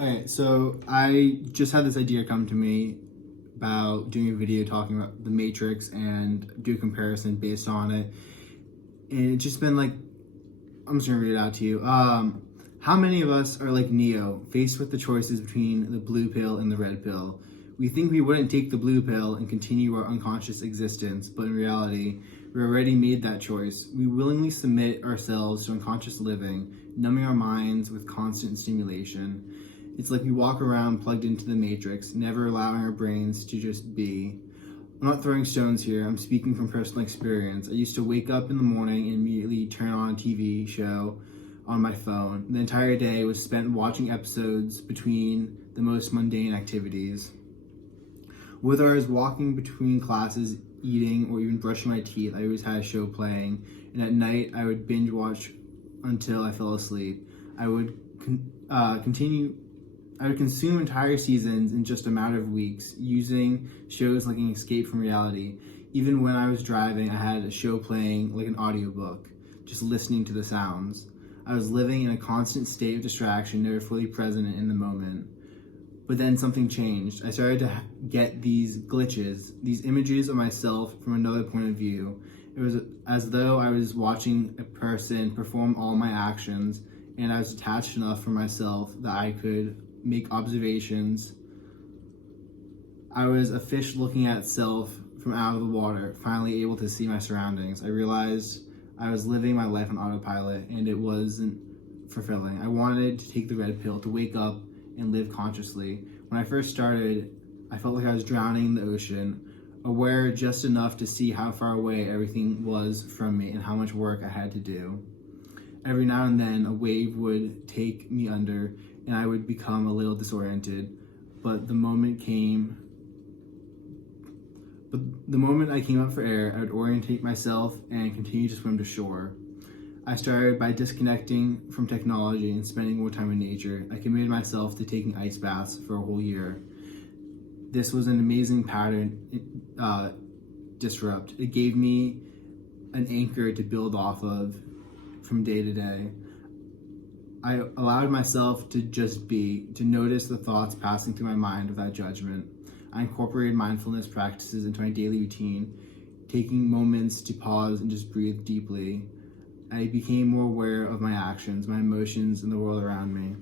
Okay, so I just had this idea come to me about doing a video talking about the Matrix and do a comparison based on it. And it's just been like, I'm just gonna read it out to you. How many of us are like Neo, faced with the choices between the blue pill and the red pill? We think we wouldn't take the blue pill and continue our unconscious existence, but in reality, we already made that choice. We willingly submit ourselves to unconscious living, numbing our minds with constant stimulation. It's like we walk around plugged into the Matrix, never allowing our brains to just be. I'm not throwing stones here, I'm speaking from personal experience. I used to wake up in the morning and immediately turn on a TV show on my phone. The entire day was spent watching episodes between the most mundane activities. Whether I was walking between classes, eating, or even brushing my teeth, I always had a show playing. And at night, I would binge watch until I fell asleep. I would consume entire seasons in just a matter of weeks, using shows like an escape from reality. Even when I was driving, I had a show playing like an audiobook, just listening to the sounds. I was living in a constant state of distraction, never fully present in the moment. But then something changed. I started to get these glitches, these images of myself from another point of view. It was as though I was watching a person perform all my actions, and I was detached enough from myself that I could make observations. I was a fish looking at itself from out of the water, finally able to see my surroundings. I realized I was living my life on autopilot, and it wasn't fulfilling. I wanted to take the red pill, to wake up and live consciously. When I first started, I felt like I was drowning in the ocean, aware just enough to see how far away everything was from me and how much work I had to do. Every now and then, a wave would take me under, and I would become a little disoriented. But the moment I came up for air, I would orientate myself and continue to swim to shore. I started by disconnecting from technology and spending more time in nature. I committed myself to taking ice baths for a whole year. This was an amazing pattern disrupt. It gave me an anchor to build off of from day to day. I allowed myself to just be, to notice the thoughts passing through my mind without judgment. I incorporated mindfulness practices into my daily routine, taking moments to pause and just breathe deeply. I became more aware of my actions, my emotions, and the world around me.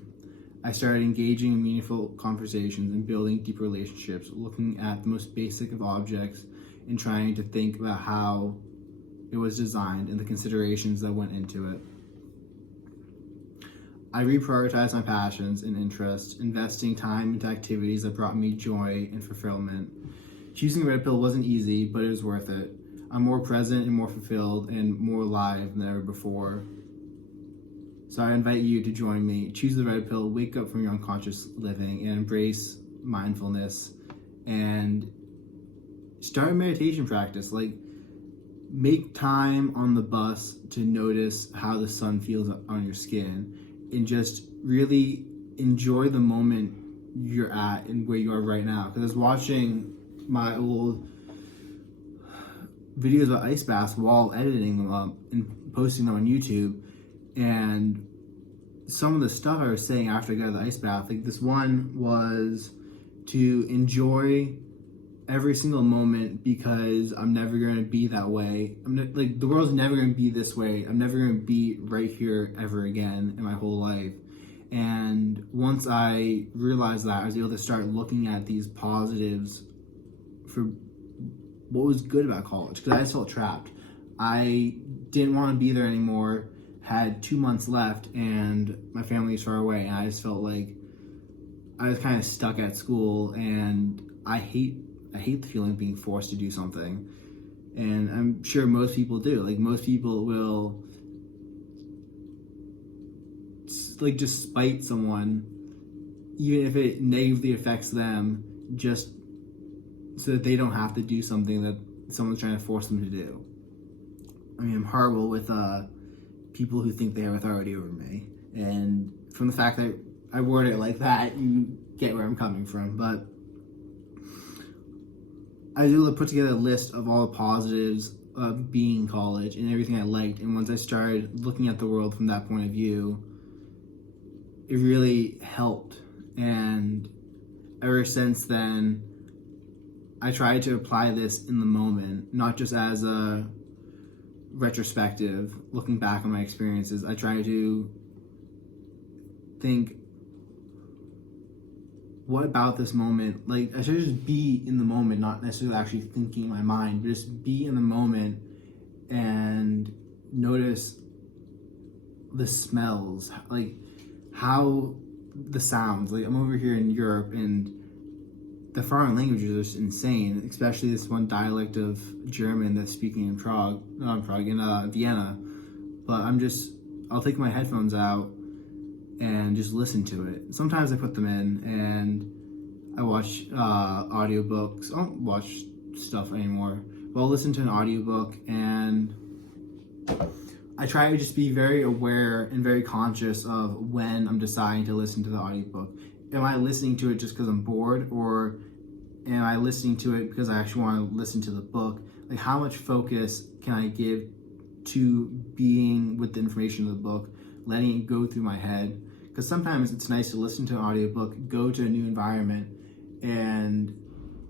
I started engaging in meaningful conversations and building deep relationships, looking at the most basic of objects and trying to think about how it was designed and the considerations that went into it. I reprioritized my passions and interests, investing time into activities that brought me joy and fulfillment. Choosing the red pill wasn't easy, but it was worth it. I'm more present and more fulfilled and more alive than ever before. So I invite you to join me. Choose the red pill, wake up from your unconscious living, and embrace mindfulness. And start a meditation practice. Like, make time on the bus to notice how the sun feels on your skin, and just really enjoy the moment you're at and where you are right now. Because I was watching my old videos about ice baths while editing them up and posting them on YouTube, and some of the stuff I was saying after I got out of the ice bath, like this one was to enjoy every single moment because I'm never going to be that way. Like, the world's never going to be this way. I'm never going to be right here ever again in my whole life. And once I realized that, I was able to start looking at these positives for what was good about college, because I just felt trapped. I didn't want to be there anymore, had 2 months left, and my family was far away, and I just felt like I was kind of stuck at school, and I hate the feeling of being forced to do something. And I'm sure most people do. Like, most people will like just spite someone, even if it negatively affects them, just so that they don't have to do something that someone's trying to force them to do. I mean, I'm horrible with people who think they have authority over me. And from the fact that I word it like that, you get where I'm coming from. But I was able to put together a list of all the positives of being in college and everything I liked. And once I started looking at the world from that point of view, it really helped. And ever since then, I try to apply this in the moment, not just as a retrospective, looking back on my experiences. I try to think, what about this moment? Like, I should just be in the moment, not necessarily actually thinking in my mind, but just be in the moment and notice the smells, like how the sounds. Like, I'm over here in Europe, and the foreign languages are just insane, especially this one dialect of German that's speaking in Vienna. But I'll take my headphones out and just listen to it. Sometimes I put them in and I watch audiobooks. I don't watch stuff anymore, but I'll listen to an audiobook, and I try to just be very aware and very conscious of when I'm deciding to listen to the audiobook. Am I listening to it just because I'm bored, or am I listening to it because I actually want to listen to the book? Like, how much focus can I give to being with the information of the book, letting it go through my head? Because sometimes it's nice to listen to an audiobook, go to a new environment, and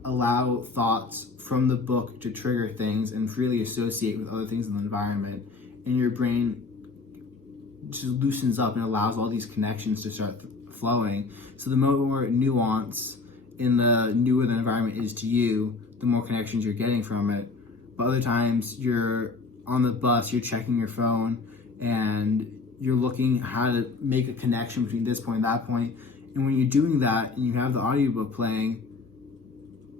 allow thoughts from the book to trigger things and freely associate with other things in the environment. And your brain just loosens up and allows all these connections to start flowing. So the more nuance in the newer the environment is to you, the more connections you're getting from it. But other times you're on the bus, you're checking your phone, and you're looking how to make a connection between this point and that point. And when you're doing that and you have the audiobook playing,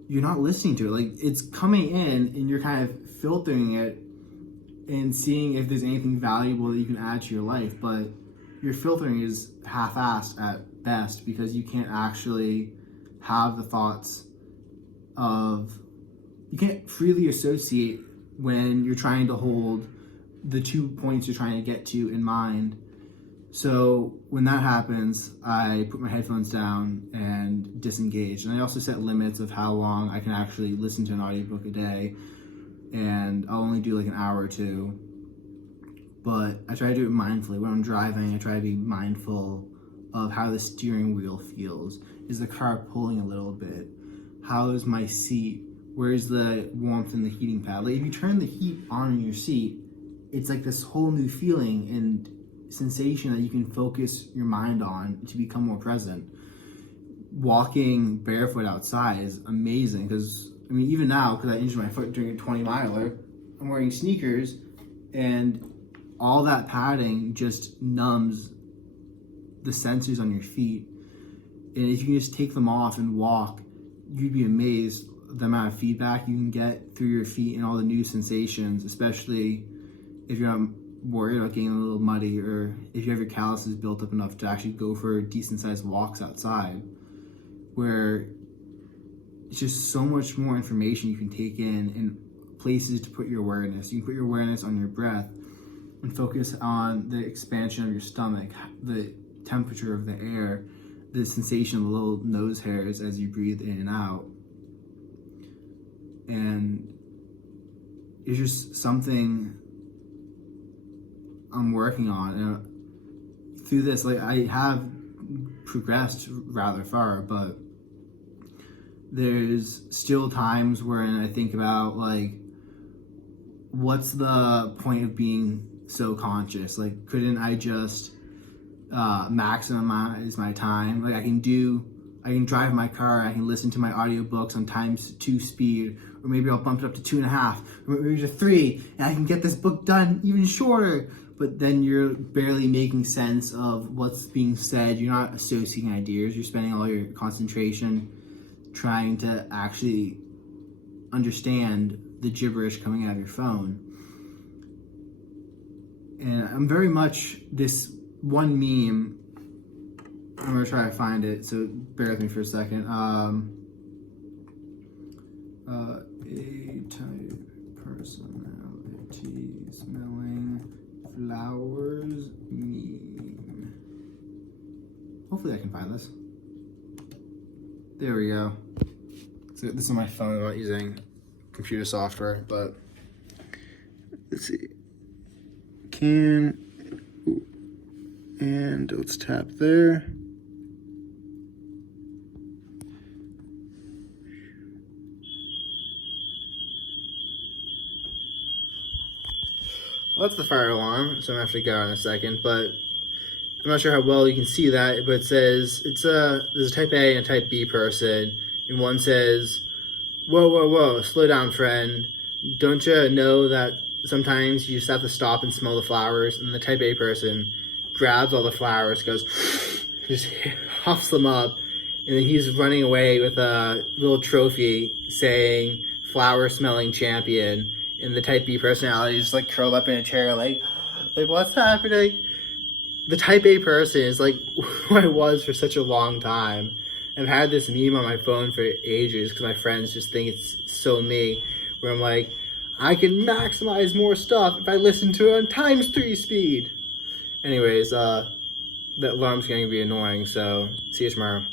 you're not listening to it. Like, it's coming in and you're kind of filtering it and seeing if there's anything valuable that you can add to your life. But your filtering is half-assed at best, because you can't actually have the thoughts you can't freely associate when you're trying to hold the 2 points you're trying to get to in mind. So when that happens, I put my headphones down and disengage. And I also set limits of how long I can actually listen to an audiobook a day. And I'll only do like an hour or two. But I try to do it mindfully. When I'm driving, I try to be mindful of how the steering wheel feels. Is the car pulling a little bit? How is my seat? Where's the warmth in the heating pad? Like, if you turn the heat on in your seat, it's like this whole new feeling and sensation that you can focus your mind on to become more present. Walking barefoot outside is amazing, because I mean, even now, because I injured my foot during a 20-miler, I'm wearing sneakers, and all that padding just numbs the sensors on your feet. And if you can just take them off and walk, you'd be amazed the amount of feedback you can get through your feet and all the new sensations, especially if you're not worried about getting a little muddy, or if you have your calluses built up enough to actually go for decent sized walks outside, where it's just so much more information you can take in and places to put your awareness. You can put your awareness on your breath and focus on the expansion of your stomach, the temperature of the air, the sensation of the little nose hairs as you breathe in and out. And it's just something I'm working on. And through this, like, I have progressed rather far, but there's still times where I think about, like, what's the point of being so conscious? Like, couldn't I just maximize my time? Like, I can drive my car, I can listen to my audiobooks on times 2 speed, or maybe I'll bump it up to 2.5, or maybe to 3, and I can get this book done even shorter. But then you're barely making sense of what's being said. You're not associating ideas. You're spending all your concentration trying to actually understand the gibberish coming out of your phone. And I'm very much this one meme. I'm gonna try to find it, so bear with me for a second. A-type personality smelling flowers meme. Hopefully I can find this. There we go. So this is my phone. I'm not using computer software, but let's see. And let's tap there. Well, that's the fire alarm, so I'm gonna have to go in a second, but I'm not sure how well you can see that, but it says there's a type A and a type B person, and one says, "Whoa, whoa, whoa, slow down, friend. Don't you know that sometimes you just have to stop and smell the flowers?" And the type A person grabs all the flowers, goes, just huffs them up, and then he's running away with a little trophy saying "flower smelling champion." And the type B personality is just like curled up in a chair, like what's happening? The type A person is like who I was for such a long time. I've had this meme on my phone for ages because my friends just think it's so me, where I'm like, I can maximize more stuff if I listen to it on ×3 speed. Anyways, that alarm's going to be annoying, so see you tomorrow.